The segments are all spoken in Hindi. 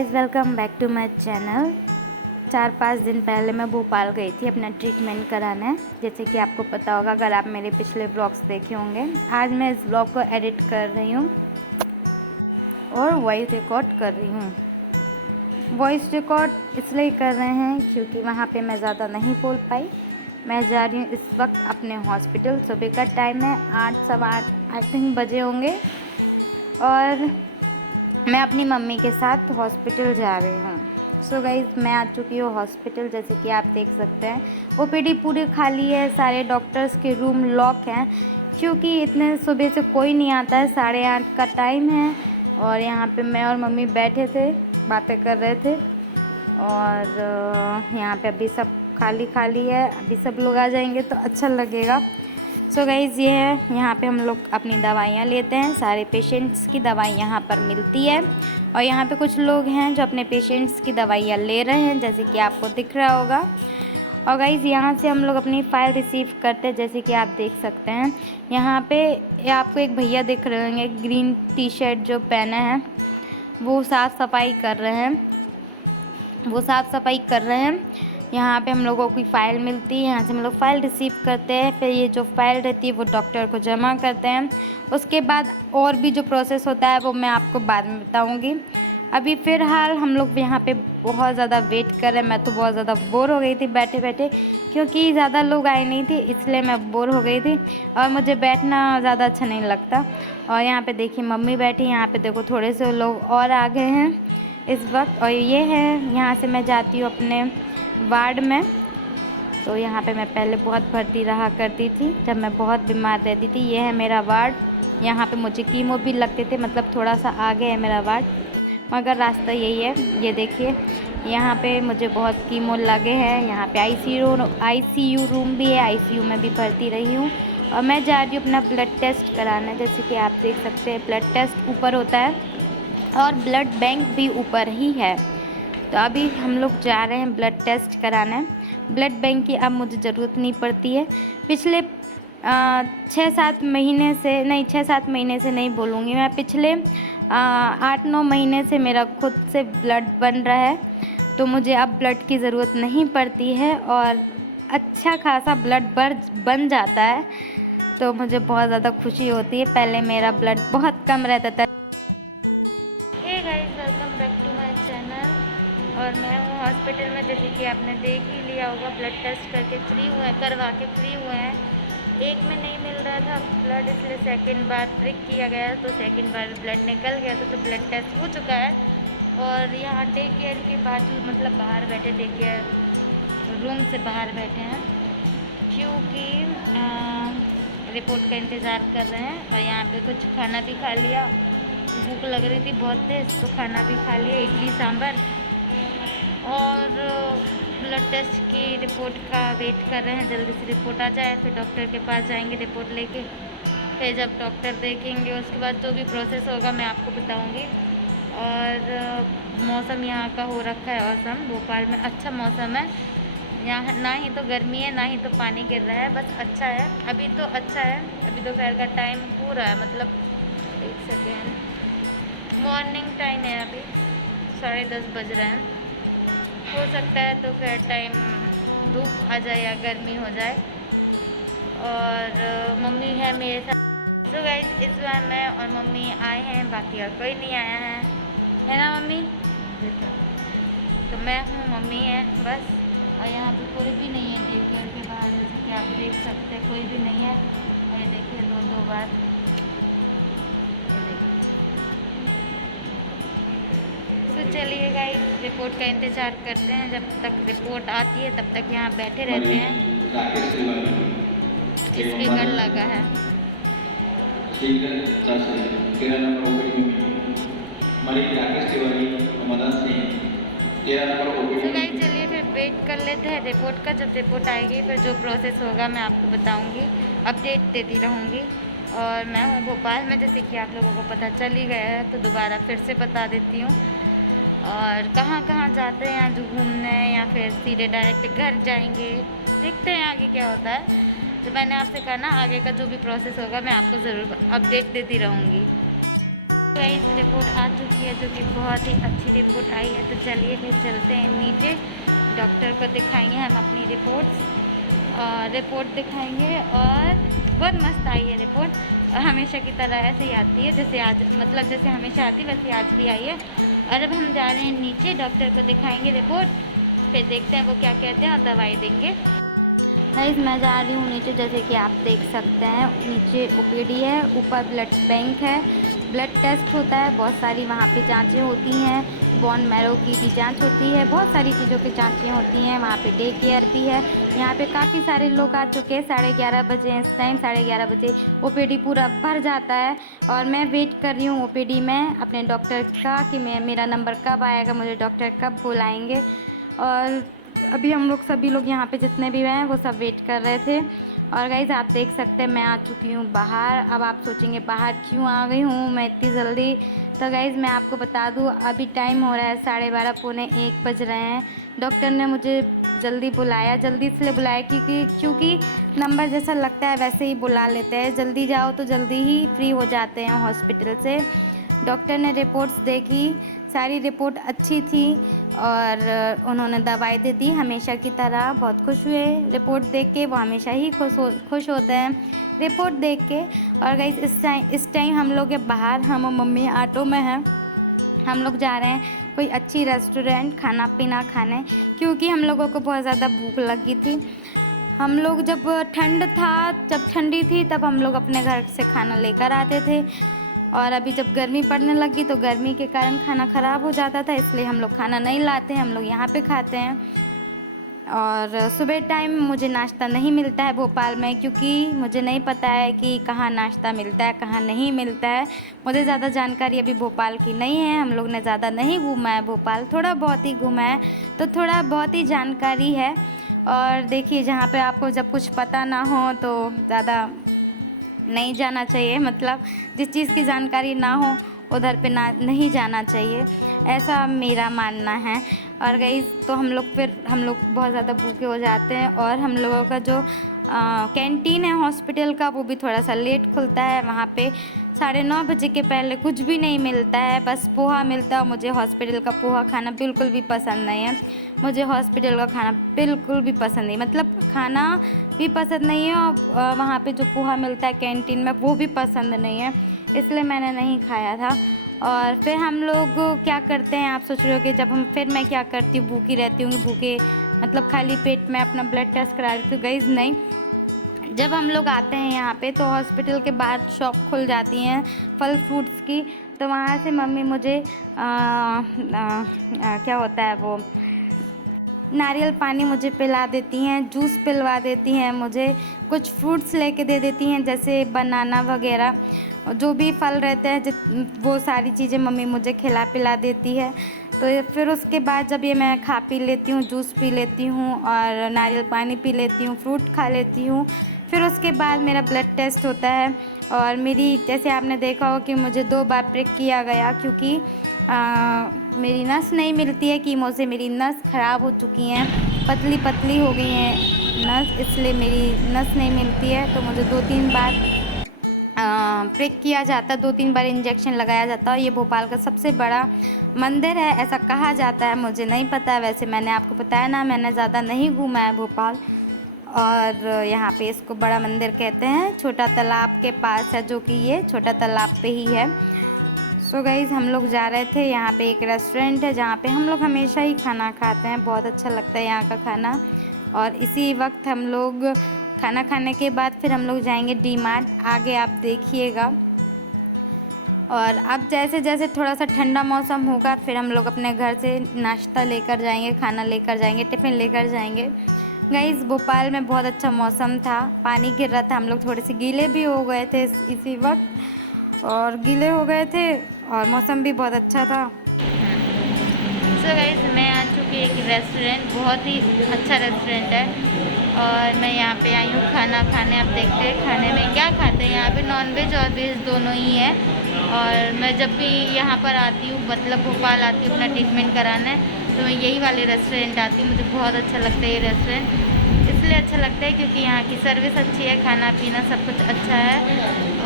Guys, welcome back to my channel. 4-5 दिन पहले मैं भोपाल गई थी अपना ट्रीटमेंट कराने, जैसे कि आपको पता होगा अगर आप मेरे पिछले ब्लॉग्स देखे होंगे। आज मैं इस ब्लॉग को एडिट कर रही हूँ और वॉइस रिकॉर्ड कर रही हूँ। वॉइस रिकॉर्ड इसलिए कर रहे हैं क्योंकि वहाँ पे मैं ज़्यादा नहीं बोल पाई। मैं जा रही हूँ इस वक्त अपने हॉस्पिटल। सुबह का टाइम है, 8 सवा 8 आई थिंक बजे होंगे, और मैं अपनी मम्मी के साथ हॉस्पिटल जा रही हूँ। सो गाइज़, मैं आ चुकी हूँ हॉस्पिटल। जैसे कि आप देख सकते हैं ओपीडी पूरी खाली है, सारे डॉक्टर्स के रूम लॉक हैं क्योंकि इतने सुबह से कोई नहीं आता है। 8:30 का टाइम है और यहाँ पे मैं और मम्मी बैठे थे, बातें कर रहे थे। और यहाँ पे अभी सब खाली खाली है, अभी सब लोग आ जाएंगे तो अच्छा लगेगा। सो गाइज़, ये है यहाँ पे हम लोग अपनी दवाइयाँ लेते हैं। सारे पेशेंट्स की दवाई यहाँ पर मिलती है और यहाँ पे कुछ लोग हैं जो अपने पेशेंट्स की दवाइयाँ ले रहे हैं, जैसे कि आपको दिख रहा होगा। और गाइज़, यहाँ से हम लोग अपनी फ़ाइल रिसीव करते हैं, जैसे कि आप देख सकते हैं। यहाँ पे आपको एक भैया दिख रहे होंगे, ग्रीन टी शर्ट जो पहने हैं, वो साफ़ सफाई कर रहे हैं। यहाँ पे हम लोगों की फ़ाइल मिलती है, यहाँ से हम लोग फ़ाइल रिसीव करते हैं। फिर ये जो फ़ाइल रहती है वो डॉक्टर को जमा करते हैं। उसके बाद और भी जो प्रोसेस होता है वो मैं आपको बाद में बताऊँगी। अभी फ़िलहाल हम लोग यहाँ पे बहुत ज़्यादा वेट कर रहे हैं। मैं तो बहुत ज़्यादा बोर हो गई थी बैठे बैठे, क्योंकि ज़्यादा लोग आए नहीं थे, इसलिए मैं बोर हो गई थी और मुझे बैठना ज़्यादा अच्छा नहीं लगता। और यहाँ पे देखिए मम्मी बैठी, यहाँ पे देखो थोड़े से लोग और आ गए हैं इस वक्त। और ये है, यहाँ से मैं जाती हूँ अपने वार्ड में। तो यहाँ पे मैं पहले बहुत भर्ती रहा करती थी जब मैं बहुत बीमार रहती थी। ये है मेरा वार्ड, यहाँ पे मुझे कीमो भी लगते थे, मतलब थोड़ा सा आगे है मेरा वार्ड, मगर रास्ता यही है। ये देखिए यहाँ पे मुझे बहुत कीमो लगे हैं। यहाँ पे आईसीयू रूम भी है, आईसीयू में भी भर्ती रही हूँ। और मैं जा रही हूँ अपना ब्लड टेस्ट कराना। जैसे कि आप देख सकते हैं ब्लड टेस्ट ऊपर होता है और ब्लड बैंक भी ऊपर ही है। तो अभी हम लोग जा रहे हैं ब्लड टेस्ट कराने। ब्लड बैंक की अब मुझे ज़रूरत नहीं पड़ती है। पिछले 6-7 महीने से नहीं बोलूँगी मैं, पिछले 8-9 महीने से मेरा खुद से ब्लड बन रहा है, तो मुझे अब ब्लड की ज़रूरत नहीं पड़ती है और अच्छा खासा ब्लड बन जाता है, तो मुझे बहुत ज़्यादा खुशी होती है। पहले मेरा ब्लड बहुत कम रहता था। Hey guys, welcome back to my channel. और मैं हूँ हॉस्पिटल में, जैसे कि आपने देख ही लिया होगा। ब्लड टेस्ट करवा के फ्री हुए हैं। एक में नहीं मिल रहा था ब्लड, इसलिए सेकंड बार प्रिक किया गया, तो सेकंड बार ब्लड निकल गया था, तो ब्लड टेस्ट हो चुका है। और यहाँ डे केयर के बाजू, मतलब बाहर बैठे, डे केयर रूम से बाहर बैठे हैं क्योंकि रिपोर्ट का इंतज़ार कर रहे हैं। और यहाँ पे कुछ खाना भी खा लिया, भूख लग रही थी बहुत तेज़, तो खाना भी खा लिया, इडली सांभर। और ब्लड टेस्ट की रिपोर्ट का वेट कर रहे हैं, जल्दी से रिपोर्ट आ जाए फिर डॉक्टर के पास जाएंगे रिपोर्ट लेके। फिर जब डॉक्टर देखेंगे उसके बाद जो भी प्रोसेस होगा मैं आपको बताऊंगी। और मौसम यहाँ का हो रखा है औसम, भोपाल में अच्छा मौसम है। यहाँ ना ही तो गर्मी है ना ही तो पानी गिर रहा है, बस अच्छा है। अभी तो अच्छा है, अभी दोपहर का टाइम पूरा है, मतलब 1 सेकेंड, मॉर्निंग टाइम है, अभी 10:30 बज रहे हैं। हो सकता है तो फिर टाइम धूप आ जाए या गर्मी हो जाए। और मम्मी है मेरे साथ। सो गाइस, इस बार मैं और मम्मी आए हैं, बाकी और कोई नहीं आया है ना मम्मी? तो मैं हूँ, मम्मी है बस। और यहाँ पे कोई भी नहीं है डे केयर के बाहर, जैसे कि आप देख सकते हैं कोई भी नहीं है। ये देखिए 2-2 बार, तो चलिए गाइस, रिपोर्ट का इंतज़ार करते हैं। जब तक रिपोर्ट आती है तब तक यहाँ बैठे रहते हैं। स्पीकर लगा है। तो गाइस, चलिए फिर वेट कर लेते हैं रिपोर्ट का। जब रिपोर्ट आएगी फिर जो प्रोसेस होगा मैं आपको बताऊँगी, अपडेट देती रहूँगी। और मैं हूँ भोपाल में, जैसे कि आप लोगों को पता चल ही गया है, तो दोबारा फिर से बता देती हूँ। और कहाँ कहाँ जाते हैं आज घूमने, या फिर सीधे डायरेक्ट घर जाएंगे, देखते हैं आगे क्या होता है। तो मैंने आपसे कहा ना, आगे का जो भी प्रोसेस होगा मैं आपको ज़रूर अपडेट देती रहूँगी। गाइस रिपोर्ट आ चुकी है, जो कि बहुत ही अच्छी रिपोर्ट आई है। तो चलिए फिर चलते हैं नीचे, डॉक्टर को दिखाएंगे हम अपनी रिपोर्ट दिखाएंगे। और बहुत मस्त आई है रिपोर्ट, और हमेशा की तरह ऐसे ही आती है जैसे आज, मतलब जैसे हमेशा आती है वैसे आज भी आई है। और अब हम जा रहे हैं नीचे, डॉक्टर को दिखाएंगे रिपोर्ट, फिर देखते हैं वो क्या कहते हैं और दवाई देंगे। गाइस मैं जा रही हूँ नीचे, जैसे कि आप देख सकते हैं नीचे ओपीडी है, ऊपर ब्लड बैंक है, ब्लड टेस्ट होता है, बहुत सारी वहाँ पे जांचें होती हैं, बोन मैरो की भी जांच होती है, बहुत सारी चीज़ों की जांचें होती हैं। वहाँ पे डे केयर भी है। यहाँ पे काफ़ी सारे लोग आ चुके हैं, 11:30 बजे इस टाइम, 11:30 बजे ओपीडी पूरा भर जाता है। और मैं वेट कर रही हूँ ओपीडी में अपने डॉक्टर का कि मेरा नंबर कब आएगा, मुझे डॉक्टर कब बुलाएँगे। और अभी हम लोग सभी लोग यहाँ पे जितने भी हैं वो सब वेट कर रहे थे। और गाइज़ आप देख सकते हैं मैं आ चुकी हूँ बाहर। अब आप सोचेंगे बाहर क्यों आ गई हूँ मैं इतनी जल्दी। तो गाइज़ मैं आपको बता दूँ, अभी टाइम हो रहा है 12:30, पौने 1 बज रहे हैं। डॉक्टर ने मुझे जल्दी बुलाया, जल्दी इसलिए बुलाया क्योंकि नंबर जैसा लगता है वैसे ही बुला लेते हैं। जल्दी जाओ तो जल्दी ही फ्री हो जाते हैं हॉस्पिटल से। डॉक्टर ने रिपोर्ट्स देखी, सारी रिपोर्ट अच्छी थी और उन्होंने दवाई दे दी हमेशा की तरह। बहुत खुश हुए रिपोर्ट देख के, वो हमेशा ही खुश होते हैं रिपोर्ट देख के। और गाइस इस टाइम हम लोग बाहर, हम और मम्मी ऑटो में हैं, हम लोग जा रहे हैं कोई अच्छी रेस्टोरेंट खाना पीना खाने, क्योंकि हम लोगों को बहुत ज़्यादा भूख लगी थी। हम लोग जब ठंडी थी तब हम लोग अपने घर से खाना लेकर आते थे, और अभी जब गर्मी पड़ने लगी तो गर्मी के कारण खाना ख़राब हो जाता था, इसलिए हम लोग खाना नहीं लाते हैं, हम लोग यहाँ पे खाते हैं। और सुबह टाइम मुझे नाश्ता नहीं मिलता है भोपाल में, क्योंकि मुझे नहीं पता है कि कहाँ नाश्ता मिलता है कहाँ नहीं मिलता है। मुझे ज़्यादा जानकारी अभी भोपाल की नहीं है, हम लोग ने ज़्यादा नहीं घूमा है भोपाल, थोड़ा बहुत ही घूमा है, तो थोड़ा बहुत ही जानकारी है। और देखिए जहाँ पे आपको जब कुछ पता ना हो तो ज़्यादा नहीं जाना चाहिए, मतलब जिस चीज़ की जानकारी ना हो उधर पे नहीं जाना चाहिए, ऐसा मेरा मानना है। और गाइस तो हम लोग बहुत ज़्यादा भूखे हो जाते हैं, और हम लोगों का जो कैंटीन है हॉस्पिटल का वो भी थोड़ा सा लेट खुलता है। वहाँ पे 9:30 बजे के पहले कुछ भी नहीं मिलता है, बस पोहा मिलता है। मुझे हॉस्पिटल का पोहा खाना बिल्कुल भी पसंद नहीं है, मुझे हॉस्पिटल का खाना बिल्कुल भी पसंद नहीं, मतलब खाना भी पसंद नहीं है, और वहाँ पे जो पोहा मिलता है कैंटीन में वो भी पसंद नहीं है, इसलिए मैंने नहीं खाया था। और फिर हम लोग क्या करते हैं, आप सोच रहे हो कि फिर मैं क्या करती हूँ, भूखी रहती हूँ, भूखे मतलब खाली पेट में अपना ब्लड टेस्ट करा रही थी। गाइस नहीं, जब हम लोग आते हैं यहाँ पे तो हॉस्पिटल के बाहर शॉप खुल जाती हैं फल फ्रूट्स की, तो वहाँ से मम्मी मुझे क्या होता है वो नारियल पानी मुझे पिला देती हैं, जूस पिलवा देती हैं, मुझे कुछ फ्रूट्स लेके दे देती हैं जैसे बनाना वगैरह, जो भी फल रहते हैं वो सारी चीज़ें मम्मी मुझे खिला पिला देती है। तो फिर उसके बाद जब ये मैं खा पी लेती हूँ, जूस पी लेती हूँ और नारियल पानी पी लेती हूँ, फ्रूट खा लेती हूँ, फिर उसके बाद मेरा ब्लड टेस्ट होता है। और मेरी, जैसे आपने देखा हो कि मुझे 2 बार प्रिक किया गया, क्योंकि मेरी नस नहीं मिलती है, कीमो से मेरी नस ख़राब हो चुकी हैं, पतली पतली हो गई हैं नस, इसलिए मेरी नस नहीं मिलती है। तो मुझे 2-3 बार प्रिक किया जाता है, 2-3 बार इंजेक्शन लगाया जाता है। ये भोपाल का सबसे बड़ा मंदिर है, ऐसा कहा जाता है, मुझे नहीं पता है, वैसे मैंने आपको बताया ना, मैंने ज़्यादा नहीं घूमा है भोपाल। और यहाँ पे इसको बड़ा मंदिर कहते हैं, छोटा तालाब के पास है, जो कि ये छोटा तालाब पे ही है। सो गाइज़ हम लोग जा रहे थे, यहाँ पे एक रेस्टोरेंट है जहाँ पे हम लोग हमेशा ही खाना खाते हैं, बहुत अच्छा लगता है यहाँ का खाना। और इसी वक्त हम लोग खाना खाने के बाद फिर हम लोग जाएंगे डी मार्ट, आगे आप देखिएगा। और अब जैसे जैसे थोड़ा सा ठंडा मौसम होगा फिर हम लोग अपने घर से नाश्ता लेकर जाएंगे, खाना लेकर जाएंगे, टिफ़िन लेकर जाएंगे। गाइस भोपाल में बहुत अच्छा मौसम था, पानी गिर रहा था, हम लोग थोड़े से गीले भी हो गए थे इसी वक्त, और गीले हो गए थे और मौसम भी बहुत अच्छा था। सो गाइस मैं आ चुकी एक रेस्टोरेंट, बहुत ही अच्छा रेस्टोरेंट है, और मैं यहाँ पे आई हूँ खाना खाने। आप देखते हैं खाने में क्या खाते हैं, यहाँ पे नॉनवेज और वेज दोनों ही है। और मैं जब भी यहाँ पर आती हूँ, मतलब भोपाल आती हूँ अपना ट्रीटमेंट कराने, तो मैं यही वाले रेस्टोरेंट आती हूँ, मुझे बहुत अच्छा लगता है ये रेस्टोरेंट। इसलिए अच्छा लगता है क्योंकि यहाँ की सर्विस अच्छी है, खाना पीना सब कुछ अच्छा है।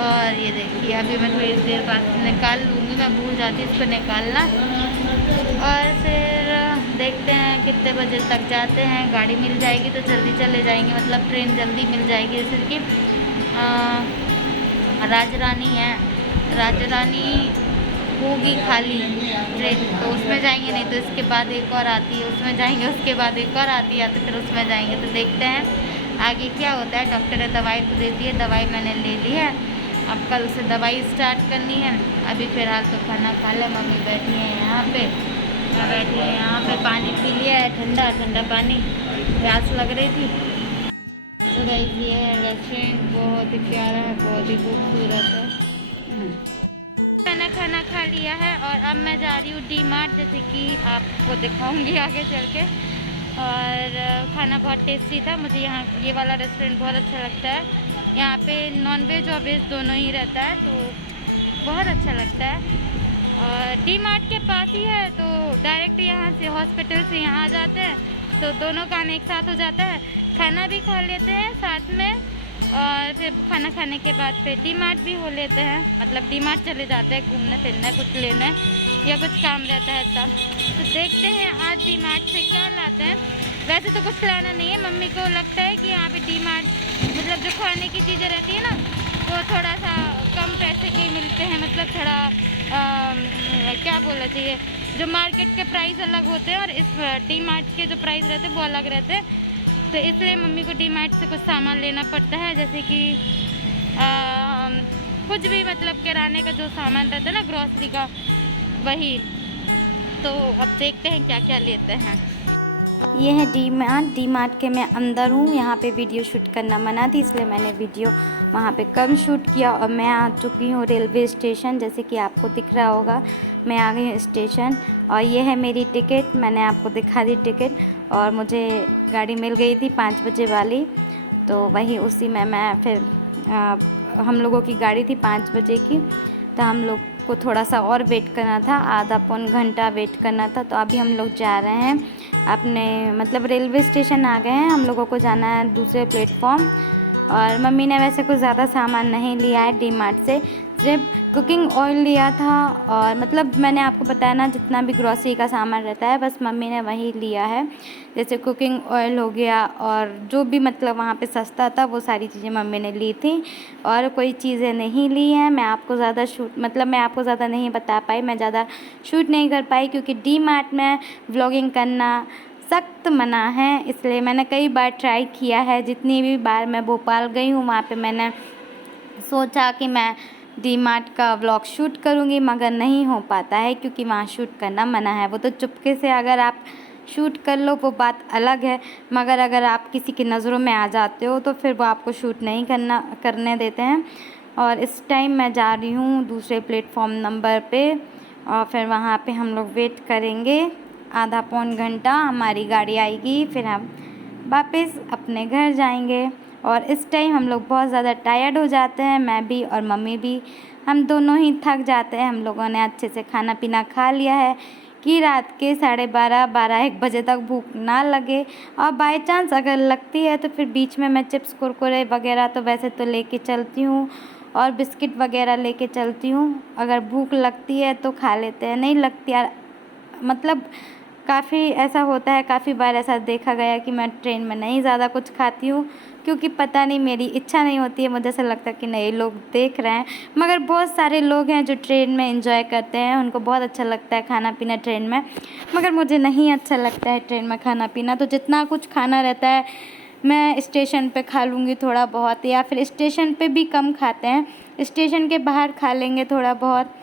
और ये देखिए अभी मैं थोड़ी देर बाद निकाल लूँगी, मैं भूल जाती इसको निकालना। और फिर देखते हैं कितने बजे तक जाते हैं। गाड़ी मिल जाएगी तो जल्दी चले जाएंगे, मतलब ट्रेन जल्दी मिल जाएगी। जैसे कि राजरानी है, राजरानी होगी खाली ट्रेन तो उसमें जाएंगे, नहीं तो इसके बाद एक और आती है उसमें जाएंगे, उसके बाद एक और आती है तो फिर उसमें जाएंगे। तो देखते हैं आगे क्या होता है। डॉक्टर ने दवाई तो देती है, दवाई मैंने ले ली है, अब कल से दवाई स्टार्ट करनी है। अभी फ़िलहाल तो खाना खा लिया, मम्मी बैठी है यहाँ पे, मैं बैठी है यहाँ पे, पानी पी लिया है ठंडा ठंडा पानी, प्यास लग रही थी। तो गाइस ये है रेस्टोरेंट, बहुत ही प्यारा है, बहुत ही खूबसूरत है। मैंने खाना खा लिया है और अब मैं जा रही हूँ डी मार्ट, जैसे कि आपको दिखाऊंगी आगे चल के। और खाना बहुत टेस्टी था, मुझे यहाँ ये वाला रेस्टोरेंट बहुत अच्छा लगता है। यहाँ पे नॉन वेज और वेज दोनों ही रहता है तो बहुत अच्छा लगता है। और डी मार्ट के पास ही है तो डायरेक्ट यहाँ से हॉस्पिटल से यहाँ आ जाते हैं तो दोनों काम एक साथ हो जाता है, खाना भी खा लेते हैं साथ में और फिर खाना खाने के बाद फिर डी मार्ट भी हो लेते हैं, मतलब डी मार्ट चले जाते हैं घूमने फिरने, कुछ लेने या कुछ काम रहता है तब। तो देखते हैं आज डी मार्ट से क्या लाते हैं। वैसे तो कुछ लाना नहीं है, मम्मी को लगता है कि यहाँ पे डी मार्ट मतलब जो खाने की चीज़ें रहती है ना वो थोड़ा सा कम पैसे के मिलते हैं, मतलब थोड़ा क्या बोलना चाहिए, जो मार्केट के प्राइस अलग होते हैं और इस डी मार्ट के जो प्राइस रहते हैं वो अलग रहते हैं। तो इसलिए मम्मी को डी मार्ट से कुछ सामान लेना पड़ता है, जैसे कि कुछ भी मतलब किराने का जो सामान रहता है ना ग्रॉसरी का वही। तो अब देखते हैं क्या क्या लेते हैं। ये है डी मार्ट के मैं अंदर हूँ, यहाँ पे वीडियो शूट करना मना थी इसलिए मैंने वीडियो वहाँ पे कम शूट किया। और मैं आ चुकी हूँ रेलवे स्टेशन, जैसे कि आपको दिख रहा होगा मैं आ गई हूँ स्टेशन। और ये है मेरी टिकट, मैंने आपको दिखा दी टिकट। और मुझे गाड़ी मिल गई थी 5 बजे वाली, तो वही उसी में मैं फिर हम लोगों की गाड़ी थी 5 बजे की, तो हम लोग को थोड़ा सा और वेट करना था, आधा पौन घंटा वेट करना था। तो अभी हम लोग जा रहे हैं अपने मतलब रेलवे स्टेशन आ गए हैं, हम लोगों को जाना है दूसरे प्लेटफॉर्म। और मम्मी ने वैसे कुछ ज़्यादा सामान नहीं लिया है डी मार्ट से, सिर्फ कुकिंग ऑयल लिया था। और मतलब मैंने आपको बताया ना जितना भी ग्रॉसरी का सामान रहता है बस मम्मी ने वही लिया है, जैसे कुकिंग ऑयल हो गया और जो भी मतलब वहाँ पे सस्ता था वो सारी चीज़ें मम्मी ने ली थी। और कोई चीज़ें नहीं ली हैं। मैं आपको ज़्यादा मैं आपको ज़्यादा नहीं बता पाई, मैं ज़्यादा शूट नहीं कर पाई क्योंकि डी मार्ट में व्लॉगिंग करना सख्त मना है, इसलिए मैंने कई बार ट्राई किया है। जितनी भी बार मैं भोपाल गई हूँ वहाँ पे मैंने सोचा कि मैं डी मार्ट का व्लॉग शूट करूँगी, मगर नहीं हो पाता है क्योंकि वहाँ शूट करना मना है। वो तो चुपके से अगर आप शूट कर लो वो बात अलग है, मगर अगर आप किसी की नज़रों में आ जाते हो तो फिर वो आपको शूट नहीं करने देते हैं। और इस टाइम मैं जा रही हूँ दूसरे प्लेटफॉर्म नंबर पे और फिर वहाँ पे हम लोग वेट करेंगे आधा पौन घंटा, हमारी गाड़ी आएगी फिर हम वापस अपने घर जाएंगे। और इस टाइम हम लोग बहुत ज़्यादा टायर्ड हो जाते हैं, मैं भी और मम्मी भी, हम दोनों ही थक जाते हैं। हम लोगों ने अच्छे से खाना पीना खा लिया है कि रात के 12:30-1 बजे तक भूख ना लगे। और बाय चांस अगर लगती है तो फिर बीच में मैं चिप्स कुरकुरे वगैरह तो वैसे तो लेके चलती हूँ और बिस्किट वगैरह लेके चलती हूँ, अगर भूख लगती है तो खा लेते हैं, नहीं लगती यार मतलब काफ़ी ऐसा होता है, काफ़ी बार ऐसा देखा गया कि मैं ट्रेन में नहीं ज़्यादा कुछ खाती हूँ क्योंकि पता नहीं मेरी इच्छा नहीं होती है, मुझे ऐसा लगता है कि नहीं लोग देख रहे हैं। मगर बहुत सारे लोग हैं जो ट्रेन में एंजॉय करते हैं, उनको बहुत अच्छा लगता है खाना पीना ट्रेन में, मगर मुझे नहीं अच्छा लगता है ट्रेन में खाना पीना। तो जितना कुछ खाना रहता है मैं स्टेशन पे खा लूँगी थोड़ा बहुत, या फिर स्टेशन पे भी कम खाते हैं, स्टेशन के बाहर खा लेंगे थोड़ा बहुत,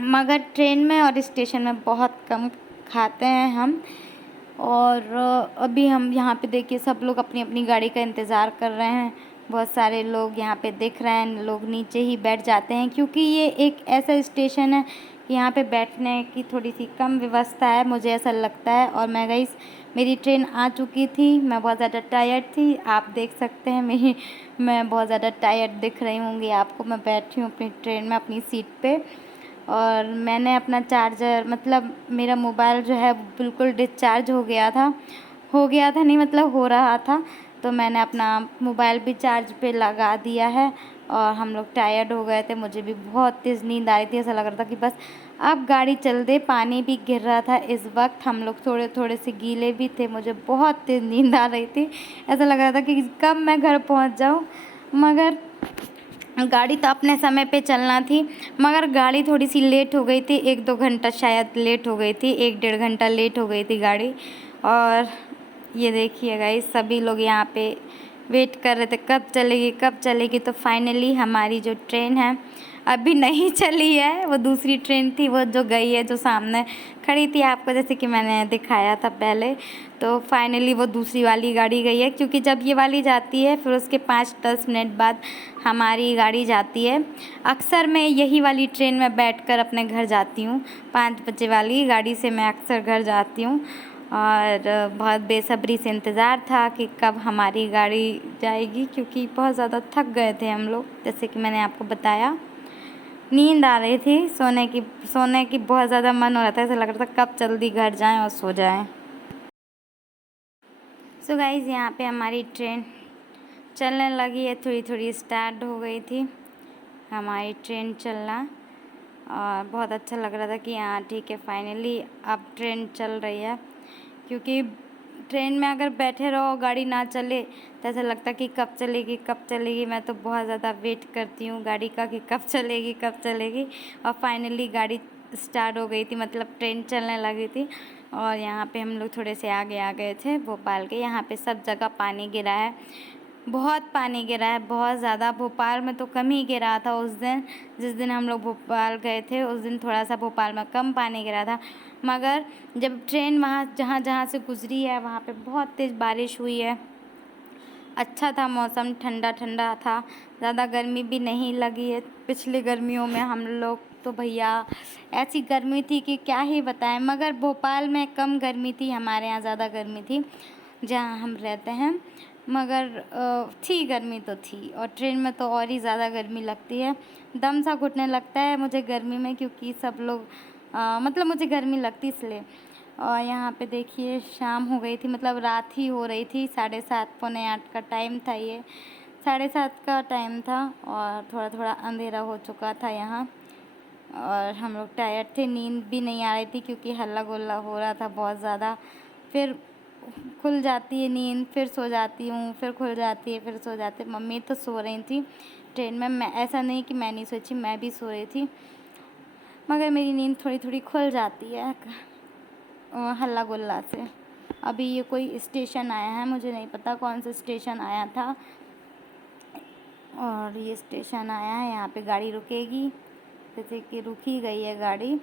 मगर ट्रेन में और स्टेशन में बहुत कम खाते हैं हम। और अभी हम यहाँ पे देखिए सब लोग अपनी अपनी गाड़ी का इंतज़ार कर रहे हैं, बहुत सारे लोग यहाँ पे दिख रहे हैं, लोग नीचे ही बैठ जाते हैं क्योंकि ये एक ऐसा स्टेशन है कि यहाँ पे बैठने की थोड़ी सी कम व्यवस्था है, मुझे ऐसा लगता है। और मैं गई, मेरी ट्रेन आ चुकी थी, मैं बहुत ज़्यादा टायर्ड थी, आप देख सकते हैं मैं बहुत ज़्यादा टायर्ड दिख रही होंगी आपको। मैं बैठी हूँ अपनी ट्रेन में अपनी सीट पे और मैंने अपना चार्जर मतलब मेरा मोबाइल जो है बिल्कुल डिस्चार्ज हो गया था नहीं मतलब हो रहा था, तो मैंने अपना मोबाइल भी चार्ज पे लगा दिया है और हम लोग टायर्ड हो गए थे। मुझे भी बहुत तेज़ नींद आ रही थी, ऐसा लग रहा था कि बस अब गाड़ी चल दे। पानी भी गिर रहा था इस वक्त, हम लोग थोड़े थोड़े से गीले भी थे। मुझे बहुत तेज़ नींद आ रही थी, ऐसा लग रहा था कि कब मैं घर पहुंच जाऊं। मगर गाड़ी तो अपने समय पे चलना थी, मगर गाड़ी थोड़ी सी लेट हो गई थी, 1-2 घंटा शायद लेट हो गई थी, 1-1.5 घंटा लेट हो गई थी गाड़ी। और ये देखिए गाइस, सभी लोग यहाँ पे वेट कर रहे थे कब चलेगी कब चलेगी। तो फाइनली हमारी जो ट्रेन है अभी नहीं चली है, वो दूसरी ट्रेन थी वो जो गई है, जो सामने खड़ी थी आपको जैसे कि मैंने दिखाया था पहले। तो फाइनली वो दूसरी वाली गाड़ी गई है, क्योंकि जब ये वाली जाती है फिर उसके 5-10 मिनट बाद हमारी गाड़ी जाती है। अक्सर मैं यही वाली ट्रेन में बैठकर अपने घर जाती हूँ, 5 बजे वाली गाड़ी से मैं अक्सर घर जाती हूँ। और बहुत बेसब्री से इंतज़ार था कि कब हमारी गाड़ी जाएगी, क्योंकि बहुत ज़्यादा थक गए थे हम लोग, जैसे कि मैंने आपको बताया। नींद आ रही थी, सोने की बहुत ज़्यादा मन हो रहा था, ऐसा लग रहा था कब जल्दी घर जाएं और सो जाएं। सो गाइज़, यहाँ पे हमारी ट्रेन चलने लगी है, थोड़ी थोड़ी स्टार्ट हो गई थी हमारी ट्रेन चलना। और बहुत अच्छा लग रहा था कि हाँ ठीक है, फाइनली अब ट्रेन चल रही है। क्योंकि ट्रेन में अगर बैठे रहो, गाड़ी ना चले, तो ऐसा लगता कि कब चलेगी कब चलेगी। मैं तो बहुत ज़्यादा वेट करती हूँ गाड़ी का कि कब चलेगी कब चलेगी। और फाइनली गाड़ी स्टार्ट हो गई थी, मतलब ट्रेन चलने लगी थी। और यहाँ पे हम लोग थोड़े से आगे आ गए थे भोपाल के। यहाँ पे सब जगह पानी गिरा है, बहुत पानी गिरा है, बहुत ज़्यादा। भोपाल में तो कम ही गिरा था उस दिन, जिस दिन हम लोग भोपाल गए थे उस दिन थोड़ा सा भोपाल में कम पानी गिरा था। मगर जब ट्रेन वहाँ जहाँ जहाँ से गुजरी है वहाँ पे बहुत तेज़ बारिश हुई है। अच्छा था मौसम, ठंडा ठंडा था, ज़्यादा गर्मी भी नहीं लगी है। पिछली गर्मियों में हम लोग तो भैया ऐसी गर्मी थी कि क्या ही बताएं। मगर भोपाल में कम गर्मी थी, हमारे यहाँ ज़्यादा गर्मी थी जहाँ हम रहते हैं। मगर थी गर्मी तो थी, और ट्रेन में तो और ही ज़्यादा गर्मी लगती है। दम सा घुटने लगता है मुझे गर्मी में, क्योंकि सब लोग मतलब मुझे गर्मी लगती इसलिए। और यहाँ पे देखिए शाम हो गई थी, मतलब रात ही हो रही थी, 7:30 पौने 8 का टाइम था, ये 7:30 का टाइम था। और थोड़ा थोड़ा अंधेरा हो चुका था यहाँ, और हम लोग टायर्ड थे, नींद भी नहीं आ रही थी क्योंकि हल्ला गुल्ला हो रहा था बहुत ज़्यादा। फिर खुल जाती है नींद, फिर सो जाती हूँ, फिर खुल जाती है, फिर सो जाती है। मम्मी तो सो रही थी ट्रेन में, मैं ऐसा नहीं कि मैं नहीं सोची, मैं भी सो रही थी। मगर मेरी नींद थोड़ी थोड़ी खुल जाती है हल्ला गुल्ला से। अभी ये कोई स्टेशन आया है, मुझे नहीं पता कौन सा स्टेशन आया था। और ये स्टेशन आया है, यहाँ पे गाड़ी रुकेगी, जैसे कि रुक ही गई है गाड़ी।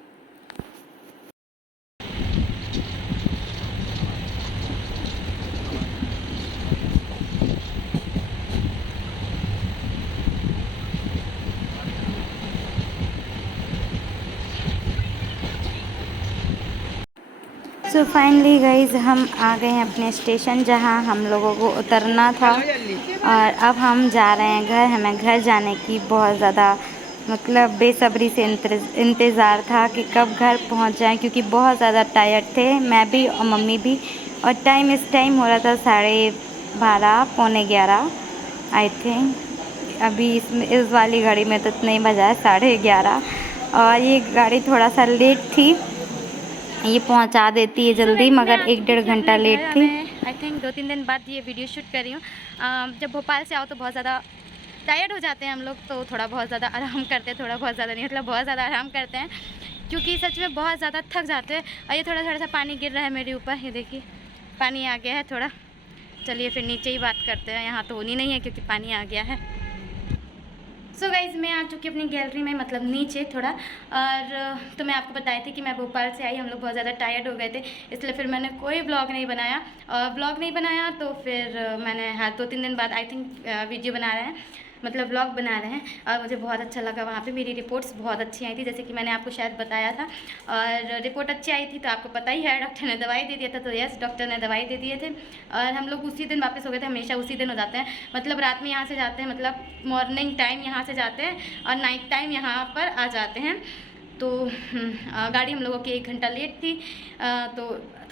सो फाइनली गाइज़, हम आ गए हैं अपने स्टेशन जहां हम लोगों को उतरना था। और अब हम जा रहे हैं घर। हमें घर जाने की बहुत ज़्यादा मतलब बेसब्री से इंतज़ार था कि कब घर पहुंच जाएं, क्योंकि बहुत ज़्यादा टायर्ड थे, मैं भी और मम्मी भी। और इस टाइम हो रहा था 12:30 पौने 11 आई थिंक। अभी इस वाली गाड़ी में तो इतना ही बजा है 11:30। और ये गाड़ी थोड़ा सा लेट थी, ये पहुंचा देती है जल्दी, मगर 1-1.5 घंटा लेट थी। आई थिंक 2-3 दिन बाद ये वीडियो शूट कर रही हूँ। जब भोपाल से आओ तो बहुत ज़्यादा टायर्ड हो जाते हैं हम लोग, तो थोड़ा बहुत ज़्यादा आराम करते हैं, थोड़ा बहुत ज़्यादा नहीं, मतलब बहुत ज़्यादा आराम करते हैं, क्योंकि सच में बहुत ज़्यादा थक जाते हैं। और ये थोड़ा थोड़ा सा पानी गिर रहा है मेरे ऊपर, ये देखिए पानी आ गया है थोड़ा। चलिए फिर नीचे ही बात करते हैं, यहाँ तो होनी नहीं है क्योंकि पानी आ गया है। सो गाइज़, मैं आ चुकी अपनी गैलरी में, मतलब नीचे थोड़ा। और तो मैं आपको बताई थी कि मैं भोपाल से आई, हम लोग बहुत ज़्यादा टायर्ड हो गए थे, इसलिए फिर मैंने कोई ब्लॉग नहीं बनाया। और ब्लॉग नहीं बनाया तो फिर मैंने 2-3 दिन बाद आई थिंक वीडियो बना रहे हैं, मतलब ब्लॉग बना रहे हैं। और मुझे बहुत अच्छा लगा, वहाँ पे मेरी रिपोर्ट्स बहुत अच्छी आई थी, जैसे कि मैंने आपको शायद बताया था। और रिपोर्ट अच्छी आई थी तो आपको पता ही है, डॉक्टर ने दवाई दे दिया था। तो यस, डॉक्टर ने दवाई दे दिए थे और हम लोग उसी दिन वापस हो गए थे। हमेशा उसी दिन हो जाते हैं, मतलब रात में यहाँ से जाते हैं, मतलब मॉर्निंग टाइम यहाँ से जाते हैं और नाइट टाइम यहाँ पर आ जाते हैं। तो गाड़ी हम लोगों की 1 घंटा लेट थी, तो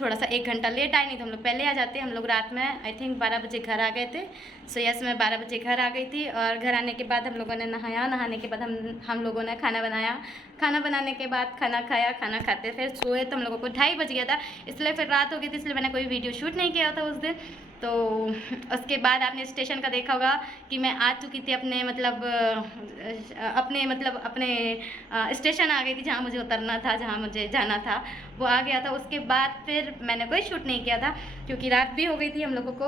थोड़ा सा 1 घंटा लेट आए, नहीं तो हम लोग पहले आ जाते। हम लोग रात में आई थिंक 12 बजे घर आ गए थे। सो यस, मैं 12 बजे घर आ गई थी और घर आने के बाद हम लोगों ने नहाया। नहाने के बाद हम लोगों ने खाना बनाया। खाना बनाने के बाद खाना खाया। खाना खाते फिर सोए तो हम लोगों को 2:30 बज गया था, इसलिए फिर रात हो गई थी, इसलिए मैंने कोई वीडियो शूट नहीं किया था उस दिन। तो उसके बाद आपने स्टेशन का देखा होगा कि मैं आ चुकी थी अपने स्टेशन आ गई थी, जहाँ मुझे उतरना था, जहाँ मुझे जाना था वो आ गया था। उसके बाद फिर मैंने कोई शूट नहीं किया था क्योंकि रात भी हो गई थी, हम लोगों को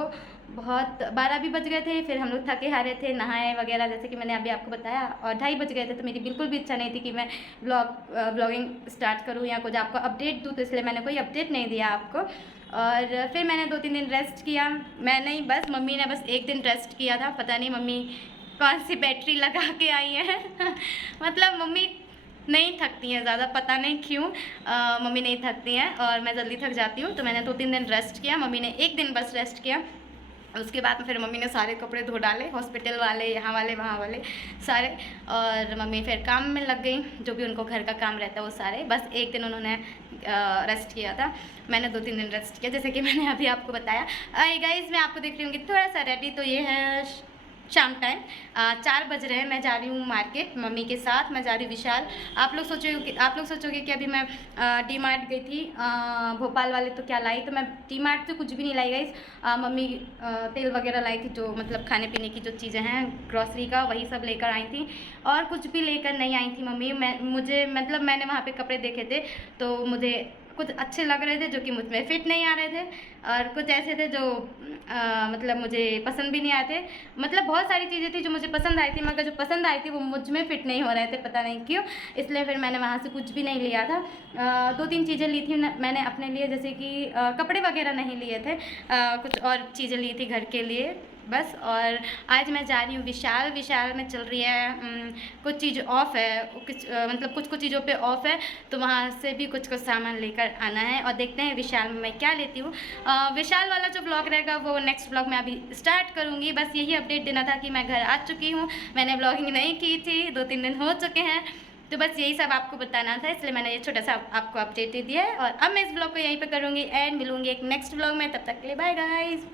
बहुत 12 भी बज गए थे। फिर हम लोग थके हारे थे, नहाए वगैरह, जैसे कि मैंने अभी आपको बताया, और 2:30 बज गए थे। तो मेरी बिल्कुल भी इच्छा नहीं थी कि मैं ब्लॉगिंग स्टार्ट करूँ या कुछ आपको अपडेट दूँ, तो इसलिए मैंने कोई अपडेट नहीं दिया आपको। और फिर मैंने 2-3 दिन रेस्ट किया। मैं नहीं, बस मम्मी ने बस 1 दिन रेस्ट किया था। पता नहीं मम्मी कौन सी बैटरी लगा के आई है मतलब मम्मी नहीं थकती हैं ज़्यादा, पता नहीं क्यों मम्मी नहीं थकती हैं और मैं जल्दी थक जाती हूँ। तो मैंने 2-3 दिन रेस्ट किया, मम्मी ने 1 दिन बस रेस्ट किया। उसके बाद में फिर मम्मी ने सारे कपड़े धो डाले, हॉस्पिटल वाले, यहाँ वाले, वहाँ वाले सारे, और मम्मी फिर काम में लग गई, जो भी उनको घर का काम रहता है वो सारे। बस 1 दिन उन्होंने रेस्ट किया था, मैंने 2-3 दिन रेस्ट किया, जैसे कि मैंने अभी आपको बताया। गाइस, मैं आपको देख रही हूँ कि थोड़ा सा रेडी, तो ये है शाम टाइम 4 बज रहे हैं। मैं जा रही हूँ मार्केट मम्मी के साथ, मैं जा रही हूँ विशाल। आप लोग सोचोगे कि अभी मैं डी मार्ट गई थी भोपाल वाले, तो क्या लाई, तो मैं डी मार्ट से कुछ भी नहीं लाई गाइस। मम्मी तेल वगैरह लाई थी, जो मतलब खाने पीने की जो चीज़ें हैं ग्रॉसरी का, वही सब लेकर आई थी, और कुछ भी लेकर नहीं आई थी मम्मी। मैंने वहाँ पे कपड़े देखे थे, तो मुझे कुछ अच्छे लग रहे थे जो कि मुझ में फिट नहीं आ रहे थे, और कुछ ऐसे थे जो मतलब मुझे पसंद भी नहीं आए थे। मतलब बहुत सारी चीज़ें थी जो मुझे पसंद आई थी, मगर जो पसंद आई थी वो मुझ में फिट नहीं हो रहे थे, पता नहीं क्यों। इसलिए फिर मैंने वहाँ से कुछ भी नहीं लिया था। 2-3 चीज़ें ली थी मैंने अपने लिए, जैसे कि कपड़े वगैरह नहीं लिए थे, कुछ और चीज़ें ली थी घर के लिए बस। और आज मैं जा रही हूँ विशाल में चल रही है, कुछ चीज़ ऑफ है, कुछ चीज़ों पे ऑफ है, तो वहाँ से भी कुछ सामान लेकर आना है, और देखते हैं विशाल में मैं क्या लेती हूँ। विशाल वाला जो ब्लॉग रहेगा वो नेक्स्ट ब्लॉग में अभी स्टार्ट करूँगी। बस यही अपडेट देना था कि मैं घर आ चुकी हूँ, मैंने ब्लॉगिंग नहीं की थी, 2-3 दिन हो चुके हैं, तो बस यही सब आपको बताना था, इसलिए मैंने ये छोटा सा आपको अपडेट दे दिया है। और अब मैं इस ब्लॉग को यहीं पे करूँगी एंड मिलूँगी एक नेक्स्ट ब्लॉग में, तब तक के लिए बाय गाइस।